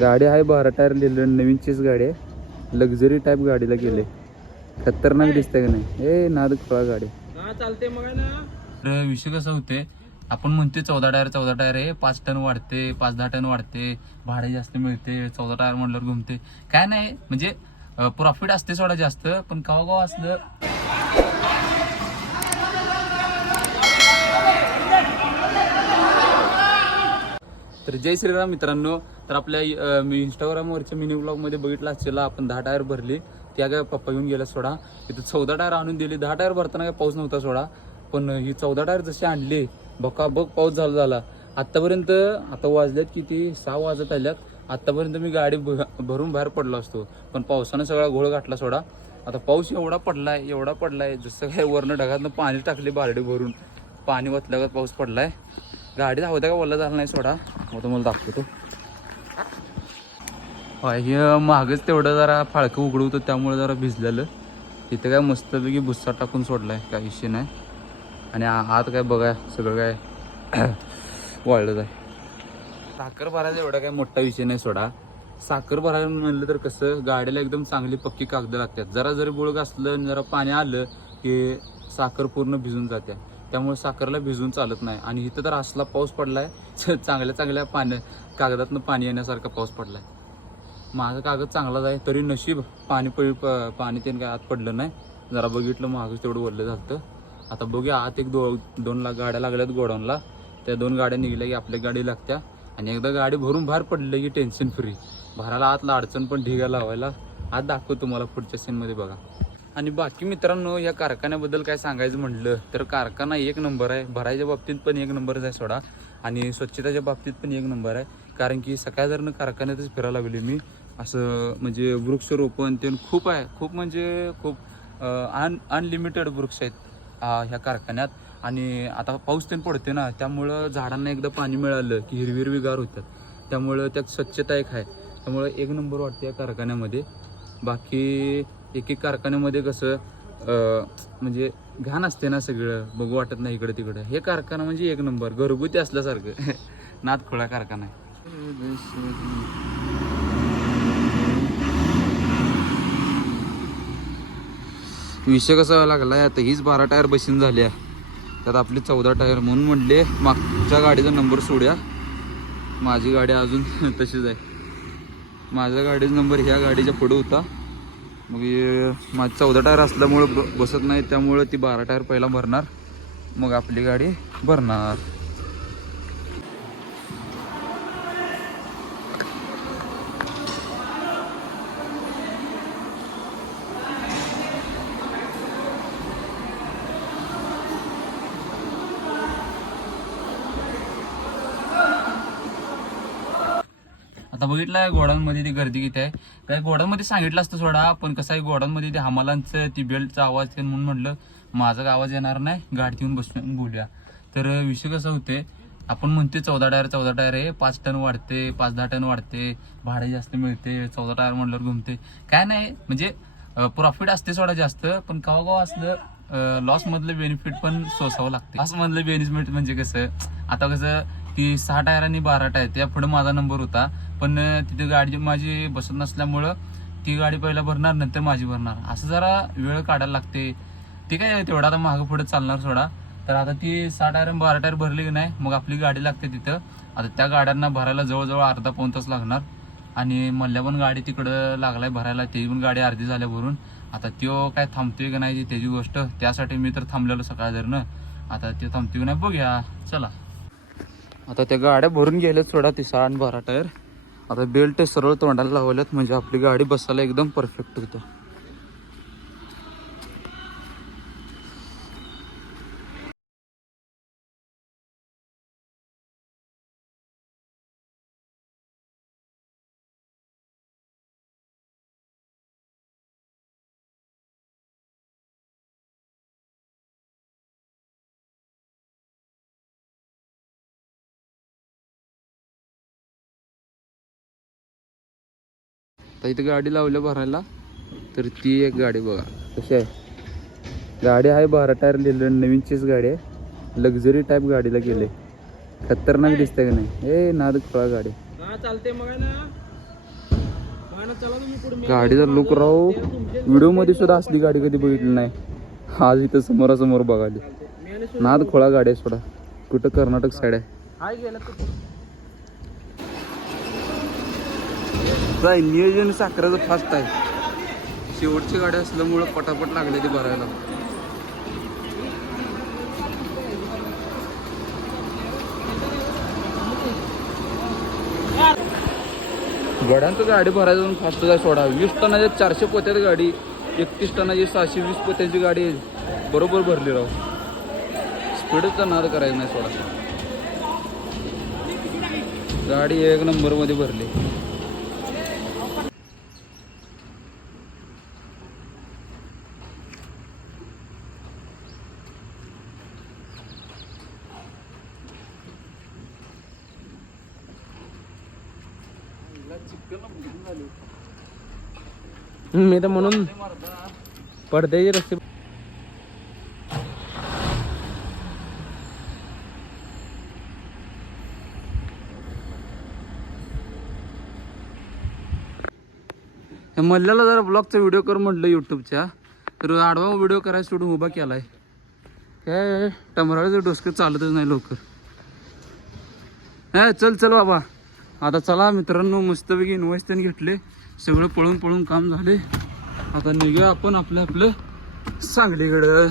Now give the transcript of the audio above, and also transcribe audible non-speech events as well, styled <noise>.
गाडी आहे बारा टायर लिहिलं नवीनचीच गाडी आहे. लक्झरी टाईप गाडीला गेले. खतरनाक दिसतंय का नाही? ए नाद खोळा गाडी. हा चालते मग तर विषय कसं होते आपण म्हणते चौदा टायर चौदा टायर आहे. पाच टन वाढते पाच दहा टन वाढते. भाडे जास्त मिळते. चौदा टायर म्हणल्यावर घुमते. काय नाही म्हणजे प्रॉफिट असते सोडा जास्त पण कवा कवा असलं जय श्रीराम मित्रांनो. तर आपल्या मी इंस्टाग्रामवरच्या मिनी ब्लॉगमध्ये बघितलं असेल आपण दहा टायर भरली. त्या काय पप्पा घेऊन गेला सोडा. तिथं चौदा टायर आणून दिली. दहा टायर भरताना काय पाऊस नव्हता सोडा. पण ही चौदा टायर जशी आणली बका बघ पाऊस झाला झाला. आत्तापर्यंत आता वाजल्यात किती? सहा वाजत आल्यात. आत्तापर्यंत मी गाडी भ- भरून बाहेर पडलो असतो. पण पावसानं सगळा घोळ घातला सोडा. आता पाऊस एवढा पडलाय एवढा पडलाय. जसं काय वरनं ढगातनं पाणी टाकले बारडी भरून. पाणी वतल्यागत पाऊस पडलाय. गाडी धावत्या का? ओला झाला नाही सोडा. मग तुम्हाला दाखवतो. हे मागच तेवढं जरा फाळकं उघडवतं त्यामुळे जरा भिजलेलं. तिथं काय मस्तपैकी भुस्सा टाकून सोडलाय काय विषय नाही. आणि आत काय बघा सगळं काय <clears throat> वाढलं आहे साखर भरायचा एवढा काय मोठा विषय नाही सोडा. साखर भरायला म्हणलं तर कसं गाडीला एकदम चांगली पक्की कागद लागतात. जरा जरी बुळग असलं आणि जरा पाणी आलं की साखर पूर्ण भिजून जाते त्यामुळे साखरला भिजून चालत नाही. आणि इथं तर असला पाऊस पडलाय <laughs> चांगल्या चांगल्या पाण्या कागदातनं पाणी येण्यासारखा पाऊस पडलाय. माझा कागद चांगलाच आहे तरी नशीब पाणी पळी प- पाणी ते काय आत पडलं नाही. जरा बघितलं मागच तेवढं वरलं झालं आता बघूया आत एक दो दोन लाख गाड्या लागल्यात गोडाऊनला. त्या दोन गाड्या निघल्या की आपल्या गाडी लागत्या. आणि एकदा गाडी भरून बाहेर पडली की टेन्शन फ्री भराला आतला अडचण पण ढिगा लावायला. आत दाखवतो तुम्हाला पुढच्या सीनमध्ये बघा. आणि बाकी मित्रांनो या कारखान्याबद्दल काय सांगायचं म्हटलं तर कारखाना एक नंबर आहे. भरायच्या बाबतीत पण एक नंबरच आहे सोडा. आणि स्वच्छताच्या बाबतीत पण एक नंबर आहे. कारण की सकाळधरनं कारखान्यातच फिरायला लागले मी असं म्हणजे वृक्षरोपण ते खूप आहे. खूप म्हणजे खूप अन अनलिमिटेड वृक्ष आहेत ह्या कारखान्यात. आणि आता पाऊस ते पडते ना त्यामुळं झाडांना एकदा पाणी मिळालं की हिरवी हिरवी गार होतात. त्यामुळं त्यात स्वच्छता एक आहे. त्यामुळं एक नंबर वाटते या कारखान्यामध्ये. बाकी एक एक कारखान्यामध्ये कसं म्हणजे घाण असते ना सगळं बघू वाटत नाही इकडे तिकडे. हे कारखाना म्हणजे एक नंबर घरगुती असल्यासारखं. <laughs> नात खोळा कारखाना आहे. विषय कसा लागला आता हीच बारा टायर बशीन झाली आहे त्यात आपली चौदा टायर म्हणून म्हणले मागच्या गाडीचा नंबर सोडूया. माझी गाडी अजून <laughs> तशीच आहे. माझ्या गाडीचा नंबर ह्या गाडीच्या पुढे होता. मग हे चौदा टायर असल्यामुळं ब- बसत नाही त्यामुळं ती बारा टायर पहिला भरणार. मग आपली गाडी भरणार. आता बघितलं गोडांमध्ये ती गर्दी किती आहे. काय गोडांमध्ये सांगितलं असतं सोडा पण कसं आहे गोडांमध्ये ते हमालांचं ती बेल्टचा आवाज ते म्हणून म्हटलं माझा आवाज येणार नाही गाडीत घेऊन बसून बोलूया. तर विषय कसं होते आपण म्हणते चौदा टायर चौदा टायर आहे पाच टन वाढते पाच दहा टन वाढते भाडे जास्त मिळते चौदा टायर म्हटल्यावर घुमते काय नाही म्हणजे प्रॉफिट असते सोडा जास्त पण कवा कवा असलं लॉस मधलं बेनिफिट पण सोसावं लागते लॉस मधलं बेनिफिट म्हणजे कसं आता कसं की सहा टायर आणि बारा टायर त्या पुढे माझा नंबर होता. पण तिथे गाडी माझी बसत नसल्यामुळं ती गाडी पहिला भरणार नंतर माझी भरणार. असं जरा वेळ काढायला लागते. ते काय तेवढा आता मागं पुढे चालणार सोडा. तर आता ती सहा टायर आणि बारा टायर भरली की नाही मग आपली गाडी लागते तिथं. आता त्या गाड्यांना भरायला जवळजवळ अर्धा पाऊन तास लागणार. आणि मल्ल्या पण गाडी तिकडं लागलाय भरायला ती पण गाडी अर्धी झाल्या भरून. आता त्यो काय थांबतोय का नाही त्याची गोष्ट त्यासाठी मी तर थांबलेलो सकाळ ना आता ते थांबतोय का नाही बघूया. चला. आता त्या गाड्या भरून गेल्यात सोडा ती सहा आणि बारा टायर. आता बेल्ट सरळ तोंडाला लावल्यात म्हणजे आपली गाडी बसायला एकदम परफेक्ट होतं. आता इथं गाडी लावल्या भरायला तर ती एक गाडी बघा. कशी आहे? गाडी आहे बारा टायर लिहिलं नवीनचीच गाडी आहे. लक्झरी टाईप गाडीला गेले. खतरनाक दिसतंय का नाही? ए नाद खोळा गाडी. चालते गाडीचा लुक राव. व्हिडिओमध्ये सुद्धा असली गाडी कधी बघितली नाही. आज इथं समोरासमोर बघाली. नाद खोळा गाडी आहे सोडा. कुठं कर्नाटक साईड आहे? काय नियोजन साखराचं फास्ट आहे. शेवटची गाडी असल्यामुळं पटापट लागले ते भरायला. गड्यांचं गाडी भरायचं म्हणून फास्ट जाय सोडा वीस टनाच्या चारशे पोत्यात गाडी एकतीस टनाची सहाशे वीस पोत्याची गाडी बरोबर भरली राव. स्पीडचा नाद करायचा नाही सोडा. गाडी एक नंबरमध्ये भरली. मी तर म्हणून पडद्याचे रस्ते मल्ल्याला जरा ब्लॉगचा व्हिडिओ कर म्हटलं यूट्यूबच्या तर आडवा व्हिडिओ करायला सोडून उभा केलाय. काय टमराचं डोसकं चालतच नाही लवकर. हा चल चल बाबा. आता चला मित्रांनो मस्तपैकी इन्व्हेस्टन घेतले. सगळं पळून पळून काम झाले. आता निघूया आपण आपलं आपलं सांगलीकडं.